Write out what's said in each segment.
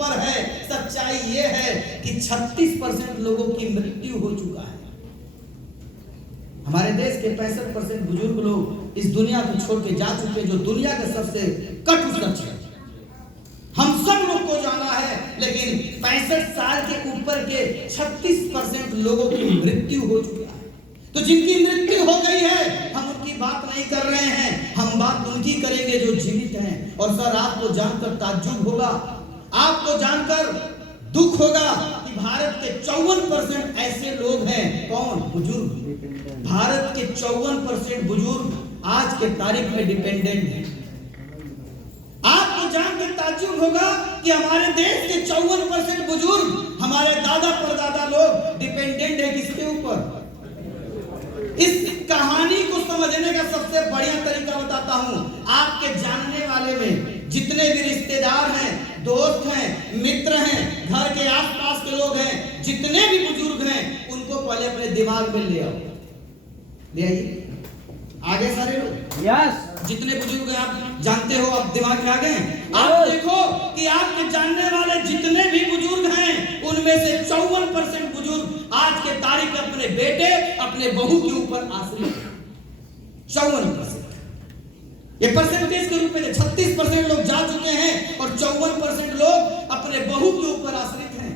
ऊपर है। सच्चाई ये है कि 36% लोगों की मृत्यु हो चुका है। हमारे देश के 65% बुजुर्ग लोग इस दुनिया को छोड़ के जा चुके, जो दुनिया का सबसे कटु सच है। हम सब लोग को जाना है, लेकिन 65 साल के ऊपर के 36% लोगों की मृत्यु हो चुका है। तो जिनकी मृत्यु हो गई है, हम उनकी बात नहीं कर रहे हैं, हम बात उनकी करेंगे जो जीवित हैं। और सर, आपको जानकर ताज्जुब होगा, आपको जानकर दुख होगा कि भारत के 54% ऐसे लोग हैं, कौन? बुजुर्ग। भारत के 54% बुजुर्ग आज के तारीख में डिपेंडेंट हैं। आपको जानकर ताज्जुब होगा कि हमारे देश के 54% बुजुर्ग, हमारे दादा परदादा लोग डिपेंडेंट है किसके ऊपर? इस कहानी को समझने का सबसे बढ़िया तरीका बताता हूं। आपके जानने वाले में जितने भी रिश्तेदार हैं, दोस्त हैं, मित्र हैं, घर के आसपास के लोग हैं, जितने भी बुजुर्ग हैं, उनको पहले अपने दिमाग में ले आओ। ले आइए आगे सारे लोग। यस, जितने बुजुर्ग हैं आप जानते हो, आप दिमाग में आ गए। आप देखो कि आपके जानने वाले जितने भी बुजुर्ग हैं, उनमें से 54% बुजुर्ग आज के तारीख में अपने बेटे, अपने बहू के ऊपर आश्रित है। 54%। ये परसेंटेज के रूप में 36% लोग जा चुके हैं और 54% लोग अपने बहू के ऊपर आश्रित हैं।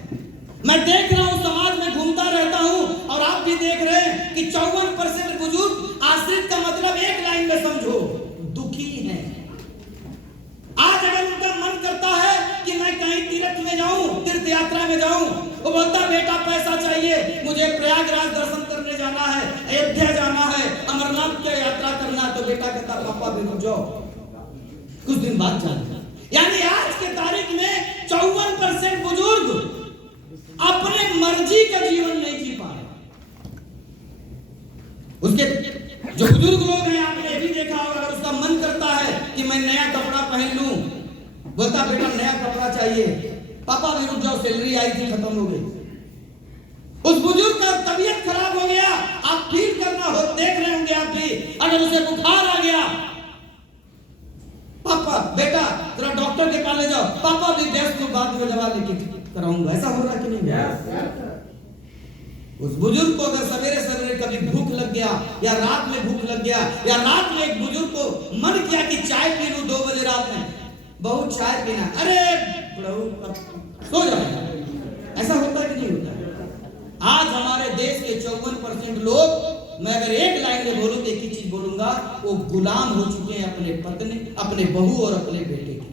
मैं देख रहा हूं, समाज में घूमता रहता हूं, और आप भी देख रहे हैं कि 54% बुजुर्ग आश्रित का मतलब एक लाइन में समझो, दुखी हैं। आज अगर उनका मन करता है कि मैं कहीं तीर्थ में जाऊं, तीर्थ यात्रा में जाऊं, वो बोलता बेटा पैसा चाहिए, मुझे प्रयागराज दर्शन करने जाना है, अयोध्या जाना है, अमरनाथ की यात्रा करना, तो बेटा कहता पापा भी रुक जाओ, कुछ दिन बाद जाना। यानी आज के तारीख में 54% बुजुर्ग अपने मर्जी का जीवन नहीं जी पा रहे। उसके जो बुजुर्ग लोग हैं, आपने भी देखा होगा, अगर उसका मन करता है कि मैं नया कपड़ा पहन लूं, बोलता बेटा नया कपड़ा चाहिए, पापा भी रुक जाओ, सैलरी आई थी खत्म हो गई। उस बुजुर्ग का तबीयत खराब हो गया, आप फील करना हो, देख रहे होंगे आप भी, अगर उसे बुखार आ गया, पापा बेटा जरा डॉक्टर के पास ले जाओ, पापा भी व्यस्त को बाद में दवा लेके कराऊंगा। ऐसा हो रहा कि नहीं? उस बुजुर्ग को अगर सवेरे सवेरे कभी भूख लग गया, या रात में भूख लग गया, या रात में एक बुजुर्ग को मन किया कि चाय पी लूं 2 बजे रात में, बहुत चाय पीना, अरे सो जाओ। ऐसा होता है कि नहीं होता? आज हमारे देश के 54% लोग, मैं अगर एक लाइन में बोलूं तो एक ही चीज बोलूंगा, वो गुलाम हो चुके हैं अपने पत्नी, अपने बहू और अपने बेटे की।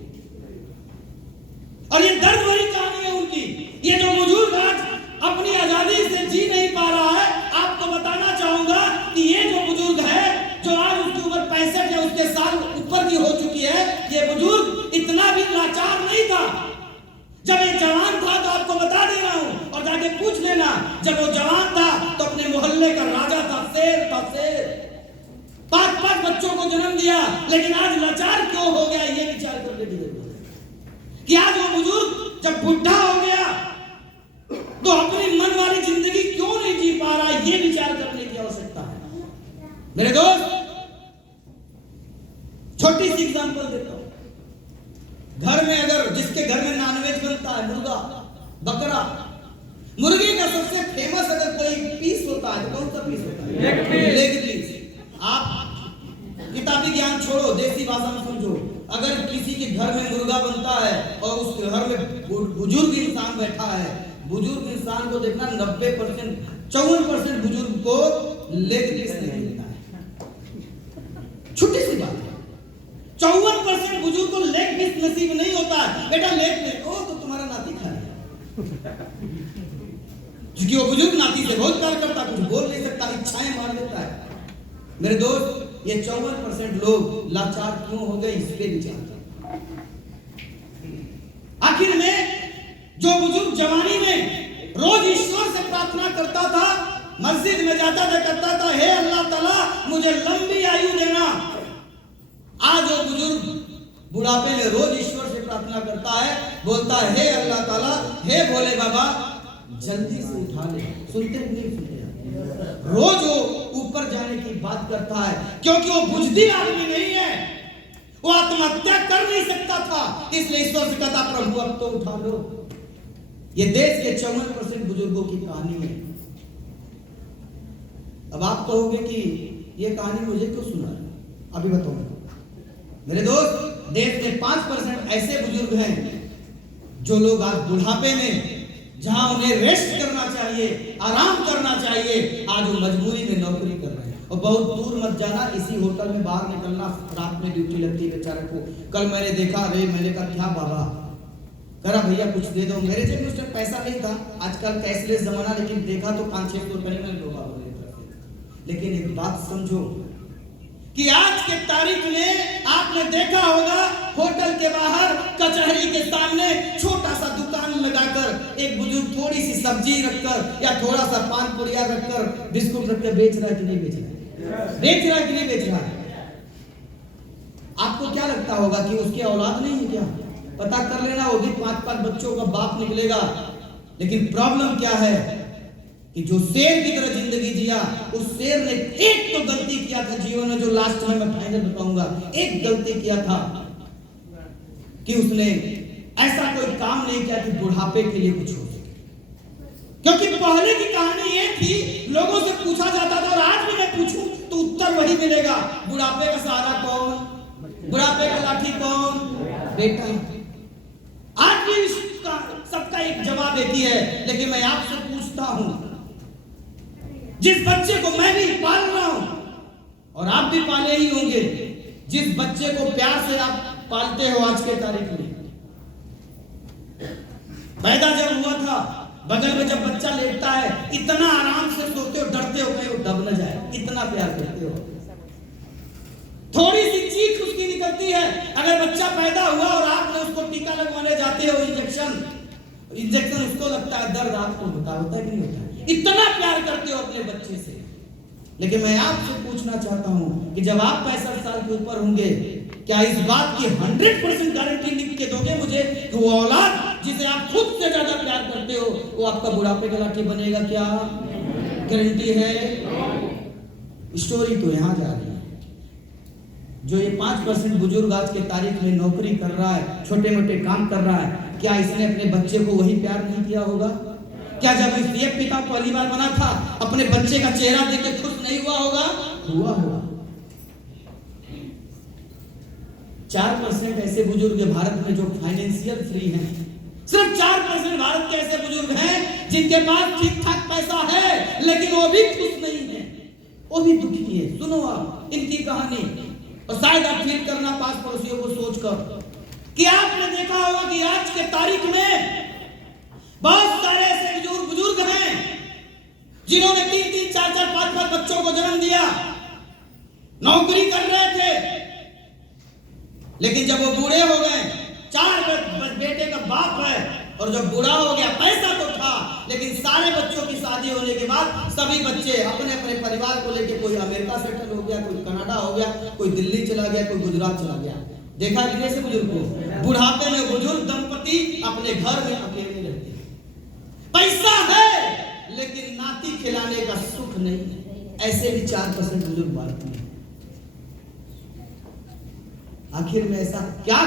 और ये दर्द भरी कहानी है उनकी। ये जो बुजुर्ग आज अपनी आजादी से जी नहीं पा रहा है, आपको बताना चाहूंगा कि ये जो बुजुर्ग है, जो आज उसकी उम्र 65 या उसके साल ऊपर की हो चुकी है, ये बुजुर्ग इतना भी लाचार नहीं था। जब ये जवान था, तो आपको बता दे रहा हूं, और जाके पूछ लेना, जब वो जवान था तो अपने मोहल्ले का राजा था, शेर था, शेर। 5 बच्चों को जन्म दिया, लेकिन आज लाचार क्यों हो गया, ये विचार करने की जरूरत है कि आज वो बुजुर्ग जब बुढ़ा हो गया तो अपनी मन वाली जिंदगी क्यों नहीं जी पा रहा, ये विचार करने की आवश्यकता है। मेरे दोस्त, छोटी सी एग्जांपल देता हूं। घर में अगर जिसके घर में नॉनवेज बनता है, मुर्गा, बकरा, मुर्गे का सबसे फेमस अगर कोई पीस होता है तो कौन सा पीस होता है? Leg piece. आप किताबी ज्ञान छोड़ो, देसी भाषा में समझो। अगर किसी के घर में मुर्गा बनता है और उस घर में बुजुर्ग इंसान बैठा है, बुजुर्ग इंसान को देखना 90%, 54% बुजुर्ग को लेग पीस नहीं मिलता है। छोटी सी बात है, 54% बुजुर्ग को लेग पीस नसीब नहीं होता है। बेटा लेग पीस, ओ तो तुम्हारा नाती खा लिया, क्योंकि वो बुजुर्ग नाती से बहुत प्यार करता, कुछ बोल नहीं सकता, इच्छाएं मार देता है। मेरे दोस्त, ये 54% लोग लाचार क्यों हो गए, इस पे विचार करें। आखिर में जो बुजुर्ग जवानी में रोज ईश्वर से प्रार्थना करता था, मस्जिद में जाता था, करता था, हे अल्लाह ताला मुझे लंबी आयु देना, आज वो बुजुर्ग बुढ़ापे में रोज ईश्वर से प्रार्थना करता है, बोलता है हे अल्लाह ताला, हे भोले बाबा जल्दी से उठा ले। सुनते नहीं सुनते? रोज वो ऊपर जाने की बात करता है, क्योंकि वो बुजदिल आदमी नहीं है, वो आत्महत्या कर नहीं सकता था, इसलिए ईश्वर से कहता प्रभु अब तो उठा लो। ये देश के 54% बुजुर्गों की कहानी है। अब आप कहोगे कि ये कहानी मुझे क्यों सुना है? अभी बताऊंगा। मेरे दोस्त, देश में 5% ऐसे बुजुर्ग हैं जो लोग आज बुढ़ापे में, जहां उन्हें रेस्ट करना चाहिए, आराम करना चाहिए, आज वो मजबूरी में नौकरी कर रहे हैं। और बहुत दूर मत जाना, इसी होटल में बाहर निकलना, रात में ड्यूटी लगती है बेचारे को। कल मैंने देखा, अरे मैंने कहा क्या बाबा, करा भैया कुछ दे दो। मेरे जेब में उस टाइम पैसा नहीं था, आजकल कैशलेस जमाना, लेकिन देखा तो 500-600 रुपए मैंने दो बाबा। लेकिन एक बात समझो कि आज के तारीख में आपने देखा होगा, होटल के बाहर, कचहरी के सामने छोटा सा दुकान लगाकर एक बुजुर्ग थोड़ी सी सब्जी रखकर या थोड़ा सा पान पुड़िया रखकर, बिस्कुट रखकर बेच रहा है कि नहीं बेच रहा है? बेच रहा है कि नहीं बेच रहा है? आपको क्या लगता होगा कि उसकी औलाद नहीं है क्या? पता कर लेना, वो भी 5-5 बच्चों का बाप निकलेगा। लेकिन प्रॉब्लम क्या है कि जो शेर की तरह जिंदगी जिया, उस शेर ने एक तो गलती किया था जीवन में, जो लास्ट में मैं फाइनल बताऊंगा। एक गलती किया था कि उसने ऐसा कोई काम नहीं किया कि बुढ़ापे के लिए कुछ हो सके। क्योंकि पहले की कहानी ये थी, लोगों से पूछा जाता था, और आज भी मैं पूछूं तो उत्तर वही मिलेगा, बुढ़ापे का सहारा कौन, बुढ़ापे का लाठी कौन, बेटा। आज भी सबका एक जवाब एक ही है। लेकिन मैं आपसे पूछता हूं, जिस बच्चे को मैं भी पाल रहा हूं और आप भी पाले ही होंगे, जिस बच्चे को प्यार से आप पालते हो, आज के तारीख में पैदा जब हुआ था, बगल में जब बच्चा लेटता है, इतना आराम से सोते हो, डरते हो कहीं वो दब न जाए, इतना प्यार करते हो। थोड़ी सी चीख उसकी निकलती है, अगर बच्चा पैदा हुआ और आपने उसको टीका लगवाने जाते हो, इंजेक्शन उसको लगता है, दर्द आपको होता है कि नहीं होता? इतना प्यार करते हो अपने बच्चे से। लेकिन मैं आपसे पूछना चाहता हूं कि जब आप 65 साल के ऊपर होंगे, क्या इस बात की 100% गारंटी लिख के दोगे मुझे कि वो औलाद जिसे आप खुद से ज्यादा प्यार करते हो, वो आपका बुढ़ापे का लाठी बनेगा? क्या गारंटी है? स्टोरी तो यहां जा रही है। जो ये 5% बुजुर्ग आज के तारीख में नौकरी कर रहा है, छोटे मोटे काम कर रहा है, क्या इसने अपने बच्चे को वही प्यार नहीं किया होगा? क्या जब ये पिता पहली बार बना था, अपने बच्चे का चेहरा देख के खुश नहीं हुआ होगा? हुआ होगा। 4% ऐसे बुजुर्ग भारत में जो फाइनेंशियल फ्री हैं। सिर्फ 4% भारत के ऐसे बुजुर्ग हैं जिनके पास ठीक ठाक पैसा है, लेकिन वो भी खुश नहीं है, वो भी दुखी है। सुनो आप इनकी कहानी, और शायद आप फील करना पास पड़ोसियों को सोचकर कि आपने देखा होगा कि आज के तारीख में बहुत सारे ऐसे बुजुर्ग हैं जिन्होंने 3-3, 4-4, 5-5 बच्चों को जन्म दिया, नौकरी कर रहे थे, लेकिन जब वो बूढ़े हो गए, 4 बेटे का बाप है, और जब बूढ़ा हो गया, पैसा तो था, लेकिन सारे बच्चों की शादी होने के बाद सभी बच्चे अपने अपने परिवार को लेकर, कोई अमेरिका सेटल हो गया, कोई कनाडा हो गया, कोई दिल्ली चला गया, कोई गुजरात चला गया। देखा कि कैसे बुजुर्ग को, बुढ़ापे में बुजुर्ग दंपति अपने घर में अकेले रहते हैं। पैसा है लेकिन नाती खिलाने का सुख नहीं है। ऐसे भी 4% बुजुर्ग भारत में। आखिर में ऐसा क्या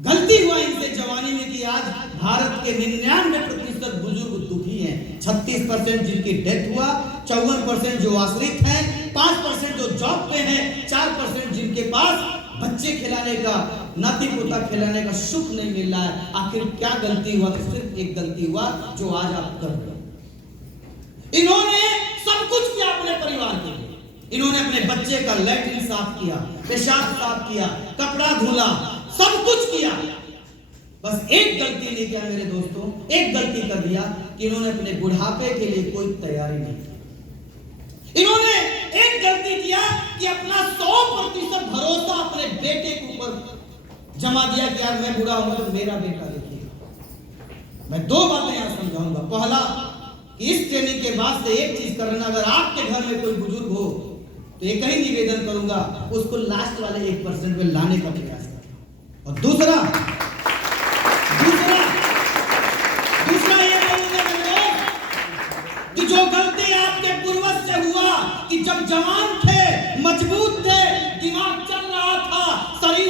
गलती हुआ इनसे जवानी में कि आज भारत के 99% बुजुर्ग दुखी हैं। 36% जिनकी डेथ हुआ, 54% जो आश्रित हैं, 5% जो जॉब पे हैं, 4% जिनके पास बच्चे खिलाने का, नाती पोता खिलाने का सुख नहीं मिल रहा है। आखिर क्या गलती हुआ? तो सिर्फ एक गलती हुआ जो आज आप कर रहे हो। इन्होंने सब कुछ किया अपने परिवार के लिए। इन्होंने अपने बच्चे का लैट्रिन साफ किया, पेशाब साफ किया, कपड़ा धुला, सब कुछ किया। बस एक गलती नहीं किया मेरे दोस्तों, एक गलती कर दिया कि इन्होंने अपने बुढ़ापे के लिए कोई तैयारी नहीं की। इन्होंने एक गलती किया कि अपना 100% भरोसा अपने बेटे के ऊपर जमा दिया कि यार मैं बुढ़ा हूं तो मेरा बेटा देखिएगा। मैं 2 बातें यहां समझाऊंगा। पहला, इस ट्रेनिंग के बाद से एक चीज करना, अगर आपके घर में कोई बुजुर्ग हो तो एक ही निवेदन करूंगा, उसको लास्ट वाले 1% में लाने का प्रयास करना। और दूसरा ये बोलूंगा कि जो गलती आपके पूर्वज से हुआ कि जब जवान थे, मजबूत थे, दिमाग चल रहा था, शरीर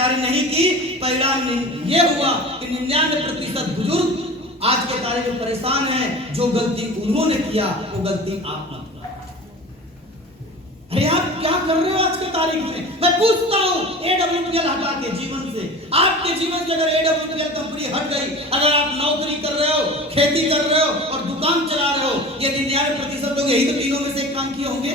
तैयारी नहीं की, परिणाम ये हुआ कि 99% बुजुर्ग आज के तारीख में परेशान हैं। जो गलती उन्होंने किया वो गलती आप मत करो। अरे आप क्या कर रहे हो आज के तारीख में? मैं पूछता हूं, AWPL हटा के जीवन से, आपके जीवन से अगर AWPL कंपनी हट गई, अगर आप नौकरी कर रहे हो, खेती कर रहे हो और दुकान चला रहे हो, ये 99% लोग यही तो तीनों में से एक काम किए होंगे,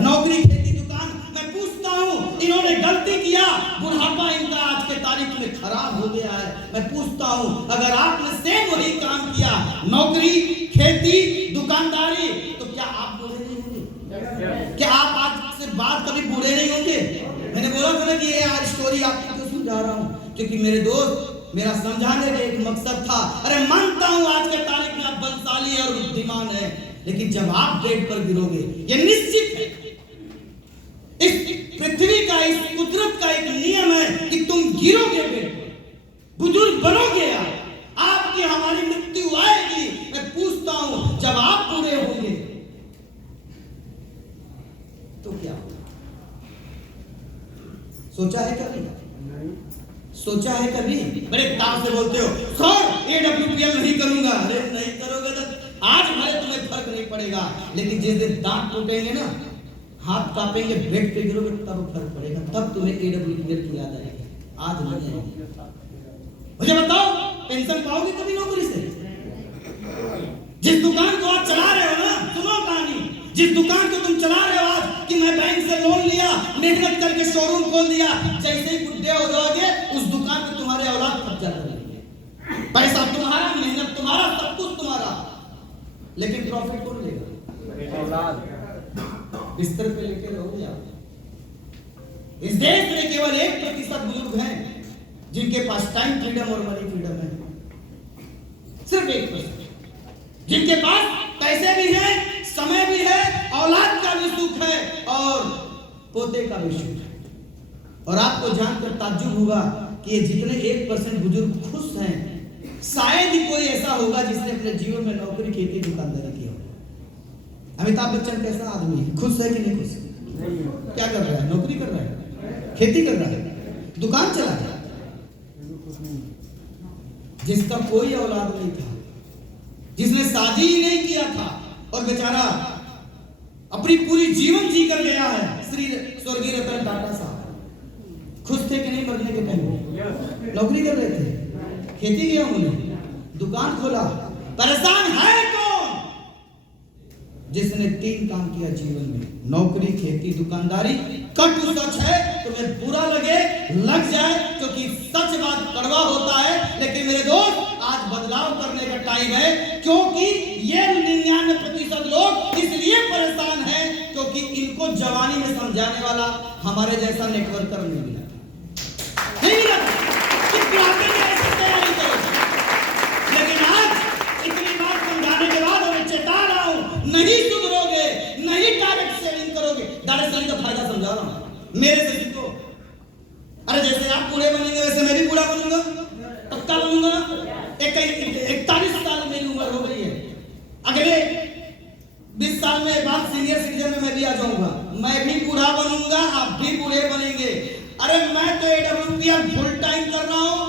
नौकरी, खेती, दुकान। मैं पूछता हूं, इन्होंने गलती किया, बुढ़ापा इनका आज के तारीख में खराब हो गया है। मैं पूछता हूं, अगर आपने सेम वही काम किया, नौकरी, खेती, दुकानदारी, तो क्या आप बूढ़े नहीं होंगे? क्या आप आज से बाद कभी बूढ़े नहीं होंगे? मैंने बोला था ना कि ये आज स्टोरी आपको क्यों समझा रहा हूं, क्योंकि मेरे दोस्त, मेरा समझाने का एक मकसद था। अरे मानता हूं आज के तारीख में आप बलशाली और बुद्धिमान है, लेकिन जब आप गेट पर गिरोगे, ये निश्चित है, इस पृथ्वी का, इस कुदरत का एक नियम है कि तुम गिरोगे बेटे, बुजुर्ग बनोगे, आपकी हमारी मृत्यु आएगी। मैं पूछता हूं, जब आप बूढ़े होंगे तो क्या होगा? सोचा है कभी? सोचा है कभी? बड़े ताव से बोलते हो सर AWPL नहीं करूंगा। अरे नहीं करोगे तो आज भले तुम्हें फर्क नहीं पड़ेगा, लेकिन जिस दिन दांत टूटेंगे ना, हाथ कांपेंगे, बेड पे गिरोगे, तब फर्क पड़ेगा, तब तुम्हें AWPL की याद आएगी। आज नहीं आएगी। मुझे बताओ, पेंशन पाओगे कभी नौकरी से? जिस दुकान को आप चला रहे हो ना, सुनो कहानी, जिस दुकान को तुम चला रहे हो आज कि मैं बैंक से लोन लिया, मेहनत करके शोरूम खोल दिया, जैसे ही बुढ़े हो जाओगे उस दुकान पे तुम्हारे औलाद कब्जा कर लेंगे। पैसा तुम्हारा, मेहनत तुम्हारा, सब कुछ तुम्हारा, लेकिन प्रॉफिट कौन लेगा? औलाद। बिस्तर पे लेके रहोगे आप। इस देश में केवल 1% बुजुर्ग हैं जिनके पास टाइम फ्रीडम और मनी फ्रीडम है। सिर्फ 1%, जिनके पास पैसे भी हैं, समय भी है, औलाद का भी सुख है और पोते का भी सुख है। और आपको जानकर ताज्जुब होगा कि ये जितने 1% बुजुर्ग खुश हैं, शायद ही कोई ऐसा होगा जिसने अपने जीवन में नौकरी, खेती, दुकानदारी की हो। अमिताभ बच्चन कैसा आदमी है? खुश है कि नहीं खुश? क्या कर रहा है? नौकरी कर रहा है, खेती कर रहा है, दुकान चला रहा है। जिसका कोई औलाद नहीं था, जिसने शादी ही नहीं किया था और बेचारा अपनी पूरी जीवन जी कर गया है, श्री स्वर्गीय रतन टाटा साहब खुश थे कि नहीं? मरने के टाइम नौकरी कर रहे थे, खेती किया उन्होंने, दुकान खोला। परेशान है कौन? जिसने 3 काम किया जीवन में, नौकरी, खेती, दुकानदारी। कटु सच है, तुम्हें बुरा लगे, लग जाए, क्योंकि सच बात कड़वा होता है। लेकिन मेरे दोस्त, आज बदलाव करने का टाइम है, क्योंकि ये 99% लोग इसलिए परेशान हैं क्योंकि इनको जवानी में समझाने वाला हमारे जैसा नेटवर्कर नहीं मिला, नहीं मिला कि बुढ़ापे में ऐसी तैयारी करो। लेकिन आज इतनी बात समझाने के बाद मैं चेता रहा हूं, नहीं सुधरोगे, नहीं डायरेक्ट सेविंग करोगे। डायरेक्ट सेविंग का फायदा समझा रहा हूं, मेरे से सीखो। अरे जैसे आप बूढ़े बनेंगे वैसे मैं भी बूढ़ा बनूंगा, पक्का बनूंगा। 41 साल मेरी उम्र हो गई है, अगले 20 साल में बाद सीनियर सिटीजन में मैं भी आ जाऊंगा, मैं भी बूढ़ा बनूंगा, आप भी बूढ़े बनेंगे। अरे मैं तो AWPL फुल टाइम कर रहा हूं,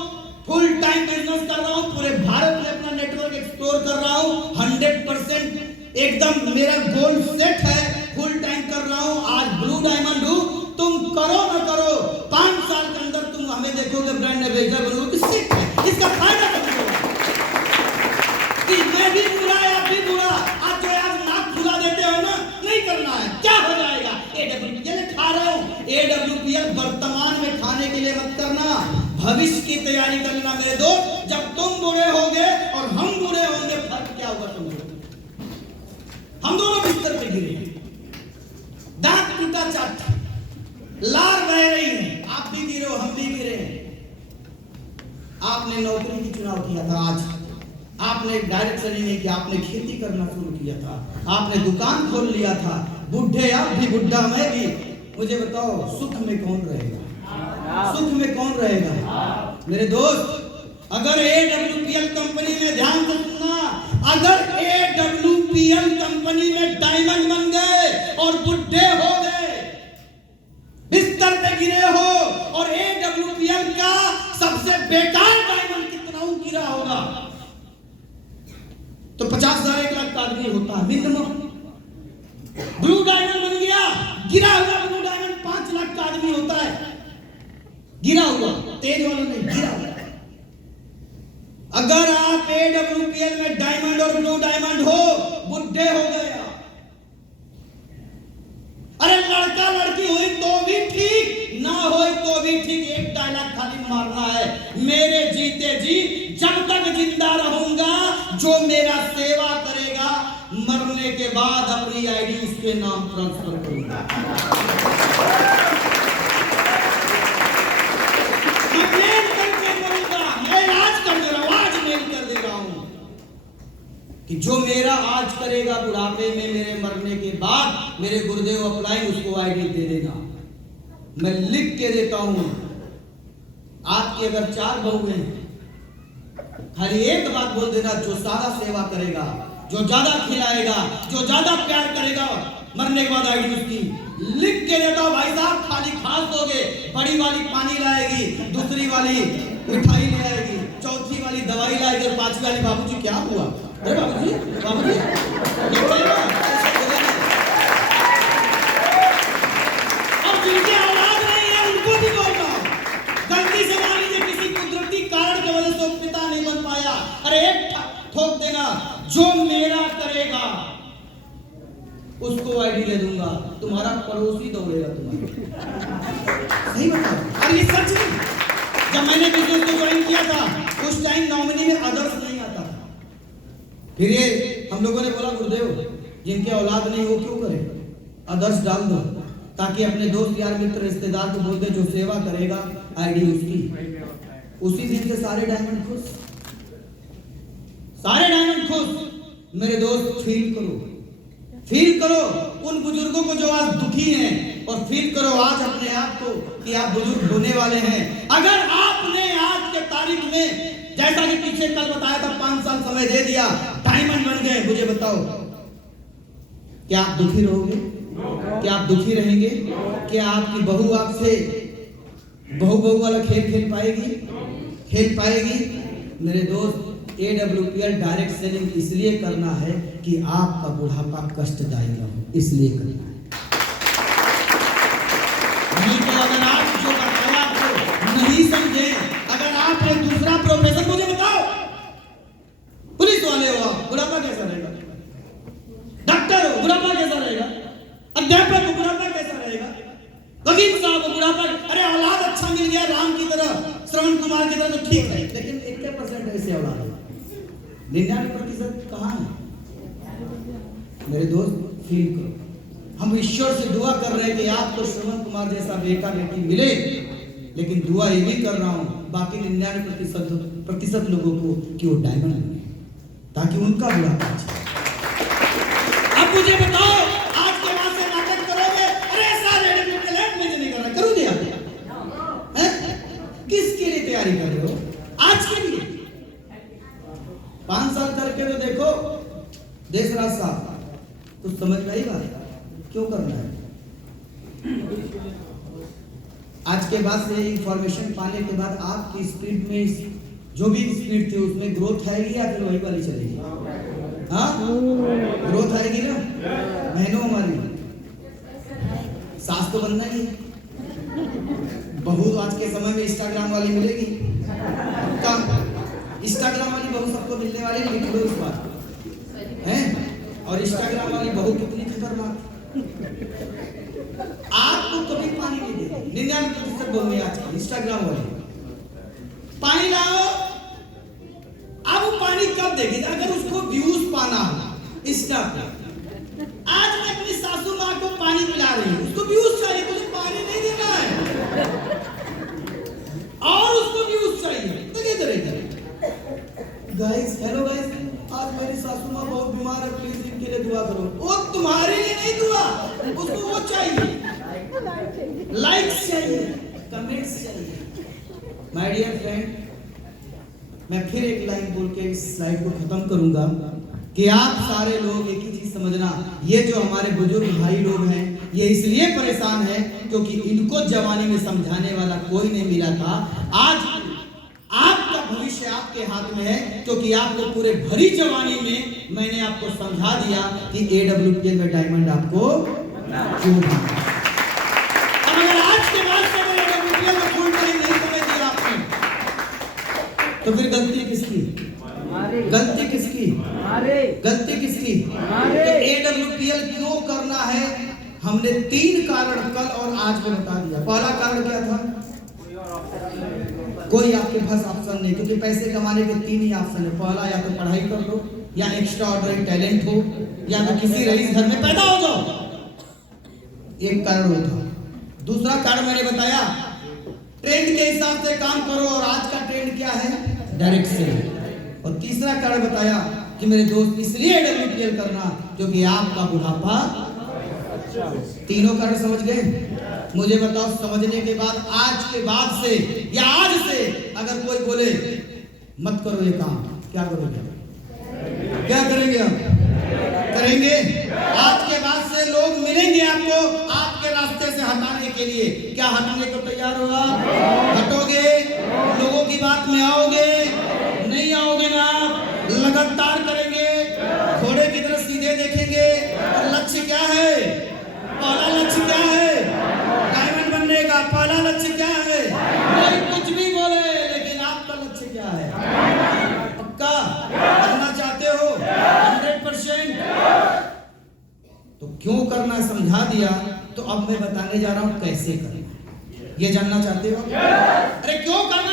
फुल टाइम बिजनेस कर रहा हूं, पूरे भारत में अपना नेटवर्क एक्सप्लोर कर रहा हूं, 100% एकदम मेरा गोल सेट है, फुल टाइम कर रहा हूं। आज ब्लू डायमंड हूं, तुम करो ना करो, 5 साल के अंदर तुम हमें देखोगे ब्रांड एम्बेसडर बनोगे। इसका फायदा कि मैं भी बूढ़ा है, आप भी बूढ़ा, आप जो आज नाक खुला देते हो ना, नहीं करना है, क्या हो जाएगा? AWPL खा रहा हूं, AWPL वर्तमान में खाने के लिए मत करना, भविष्य की तैयारी करना। मेरे दोस्त, जब तुम बूढ़े होगे और हम बूढ़े होंगे, फर्क क्या होगा? तुम हम दोनों बिस्तर पे गिरे, दांत टूटा चाट, लार बह रही है, आप भी गिरे हो, हम भी गिरे। आपने नौकरी की चुनाव किया था, आज आपने डायरेक्ट सेलिंग नहीं किया, आपने खेती करना शुरू किया था, आपने दुकान खोल लिया था। बुढ़े आप भी, बुढ़ा मैं भी। मुझे बताओ, सुख में कौन रहेगा? सुख में कौन रहेगा? मेरे दोस्त, अगर AWPL कंपनी में, ध्यान से सुनना, अगर AWPL कंपनी में डायमंड बन गए और बुढ़े हो गए, बिस्तर पे गिरे हो और AWPL बेकार डायमंड कितना गिरा होगा तो 50,000 1 लाख का आदमी होता है मिनिमम। ब्लू डायमंड बन गया, गिरा हुआ ब्लू डायमंड 5 लाख का आदमी होता है, गिरा हुआ, तेज वाला नहीं, गिरा हुआ। अगर आप AWPL में डायमंड और ब्लू डायमंड हो, बुढ़े हो गए। अरे लड़का लड़की हुई तो भी ठीक, ना हो तो भी ठीक, एक डायलॉग खाली मारना है, मेरे जीते जी जब तक जिंदा रहूंगा, जो मेरा सेवा करेगा, मरने के बाद अपनी आईडी उसके नाम ट्रांसफर करूंगा। मैं मेल करके मरूंगा, मैं आज कर दे रहा हूं, आज मेल कर दे रहा हूं कि जो मेरा आज करेगा बुढ़ापे में, मेरे मरने के बाद मेरे गुरुदेव अपलाइन उसको आईडी दे देना। मैं लिख के देता हूं, आपके अगर 4 बहू हैं, खाली एक बात बोल देना, जो ज्यादा सेवा करेगा, जो ज्यादा खिलाएगा, जो ज्यादा प्यार करेगा, मरने के बाद आईडी उसकी। लिख के देता हूं भाई साहब, खाली खास दोगे, बड़ी वाली पानी लाएगी, दूसरी वाली मिठाई ले आएगी, चौथी वाली दवाई लाएगी और 5वीं वाली बाबूजी क्या हुआ? अरे बाबूजी बाबूजी अब जिनके औलाद नहीं है उनको भी बोल रहा हूं, गलती से मान लीजिए किसी कुदरती कारण की वजह से पिता नहीं बन पाया, अरे एक ठोक देना, जो मेरा करेगा उसको आईडी दे दूंगा, तुम्हारा पड़ोसी दौड़ेगा तुम्हारा। सही बताओ, और ये सच नहीं। जब मैंने बिजनेस को ज्वाइन किया था उस टाइम नॉमिनी में अदर्स नहीं आता था, फिर ये हम लोगों ने बोला गुरुदेव जिनके औलाद नहीं वो क्यों करे, अदर्स डाल दो, ताकि अपने दोस्त यार मित्र रिश्तेदार को बोल दे जो सेवा करेगा आईडी उसकी। उसी दिन से सारे डायमंड खुश, सारे डायमंड खुश। मेरे दोस्त फील करो उन बुजुर्गों को जो आज दुखी हैं, और फील करो आज अपने आप को कि आप बुजुर्ग होने वाले हैं। अगर आपने आज के तारीख में, जैसा कि पीछे कल बताया था, 5 साल समय दे दिया, डायमंड बन गए, मुझे बताओ क्या आप दुखी रहोगे? क्या आप दुखी रहेंगे? क्या आपकी बहू आपसे बहू वाला खेल खेल पाएगी? मेरे दोस्त, AWPL डायरेक्ट सेलिंग इसलिए करना है कि आपका बुढ़ापा कष्टदायी न हो, इसलिए करना है। नहीं तो अगर आप जो बताया आपको नहीं समझे, अगर आप एक दूसरा प्रोफेशन, मुझे बताओ, पुलिस वाले हो आप, बुढ़ापा कैसा रहेगा? डॉक्टर हो, बुढ़ापा कैसा रहेगा? अध्यापक हो, बुढ़ापा कैसा रहेगा? वकील साहब हो, बुढ़ापा, अरे औलाद अच्छा मिल गया राम की तरह, श्रवण कुमार की तरह तो ठीक है, लेकिन 1% ऐसे औलाद है, 99% कहाँ है? मेरे दोस्त फील करो, हम ईश्वर से दुआ कर रहे हैं कि आपको श्रवण कुमार जैसा बेटा बेटी मिले, लेकिन दुआ ये भी कर रहा हूं बाकी 99% लोगों को कि वो डायमंड बने, ताकि उनका बुढ़ापा अच्छा। अब मुझे बताओ, आज के बाद से नाटक करोगे, अरे सारे में नहीं कर रहा, करो दिया किसके लिए तैयारी कर रहे हो? आज के लिए 5 साल करके तो देखो देश राज साहब, तो समझ में आई बात, क्यों करना है? आज के बाद से इंफॉर्मेशन पाने के बाद आपकी स्पीड में जो भी स्पीड थी उसमें ग्रोथ आएगी या फिर वही वाली चलेगी? हाँ, ग्रोथ आएगी ना। बहनों हमारी सास तो बनना ही है, बहू आज के समय में इंस्टाग्राम वाली मिलेगी, इंस्टाग्राम वाली बहू सबको मिलने वाली, लिख लो इस बात है। और इंस्टाग्राम वाली बहू कितनी खतरनाक, आपको कभी पानी नहीं देगी। 99% बहू है आज की इंस्टाग्राम वाली, पानी लाओ, अब वो पानी कब देगी? अगर उसको व्यूज पाना हो इंस्टा पे। आज मैं अपनी सासू माँ को पानी पिला रही हूँ, उसको व्यूज चाहिए, मुझे पानी नहीं देना है और उसको व्यूज चाहिए, तो क्या करेगा? गाइस, हेलो गाइस, आज मेरी सासू माँ बहुत बीमार है, प्लीज इनके लिए दुआ करो। वो तुम्हारे लिए नहीं दुआ, उसको वो चाहिए, लाइक्स चाहिए, कमेंट्स चाहिए। माय डियर फ्रेंड, मैं फिर एक लाइन बोल के इस स्लाइड को खत्म करूंगा कि आप सारे लोग एक ही चीज समझना, ये जो हमारे बुजुर्ग भाई लोग हैं ये इसलिए परेशान हैं क्योंकि इनको जवानी में समझाने वाला कोई नहीं मिला था। भविष्य आपके हाथ में है, क्योंकि आपको पूरे भरी जवानी में मैंने आपको समझा दिया कि AWPL में डायमंड आपको क्यों भी। अब अगर आज के बाद से AWPL में फुल टाइम नहीं समझ दिया आपने, तो फिर गलती किसकी? गलती किसकी? गलती किसकी? तो AWPL क्यों करना है, हमने 3 कारण कल और आज में बता दिया। पहला कारण क्या था? कोई आपके पास ऑप्शन नहीं, क्योंकि पैसे कमाने के 3 ही ऑप्शन है। पहला, या तो पढ़ाई कर लो, या एक्स्ट्रा ऑर्डिनरी टैलेंट हो, या तो किसी रईस घर में पैदा हो जाओ। एक कारण वो था। दूसरा कारण मैंने बताया, ट्रेंड के हिसाब से काम करो, और आज का ट्रेंड क्या है? Direct sale. और तीसरा कारण बताया कि मेरे दोस्त इसलिए AWPL करना क्योंकि आपका बुढ़ापा। तीनों कारण समझ गए? मुझे बताओ, समझने के बाद आज के बाद से या आज से अगर कोई बोले मत करो ये काम, क्या करोगे? क्या करेंगे हम? करेंगे। आज के बाद से लोग मिलेंगे आपको आपके रास्ते से हटाने के लिए। क्या हटाने को तैयार होगा? हटोगे? लोगों की बात में आओगे? नहीं आओगे ना? लगातार करेंगे, घोड़े की तरफ सीधे देखेंगे। और लक्ष्य क्या है? पहला लक्ष्य क्या है? डायमंड बनने का पहला लक्ष्य क्या है? कोई कुछ भी बोले, लेकिन आपका लक्ष्य क्या है? पक्का करना चाहते हो 100%? तो क्यों करना समझा दिया। तो अब मैं बताने जा रहा हूं कैसे करना। ये जानना चाहते हो? अरे क्यों करना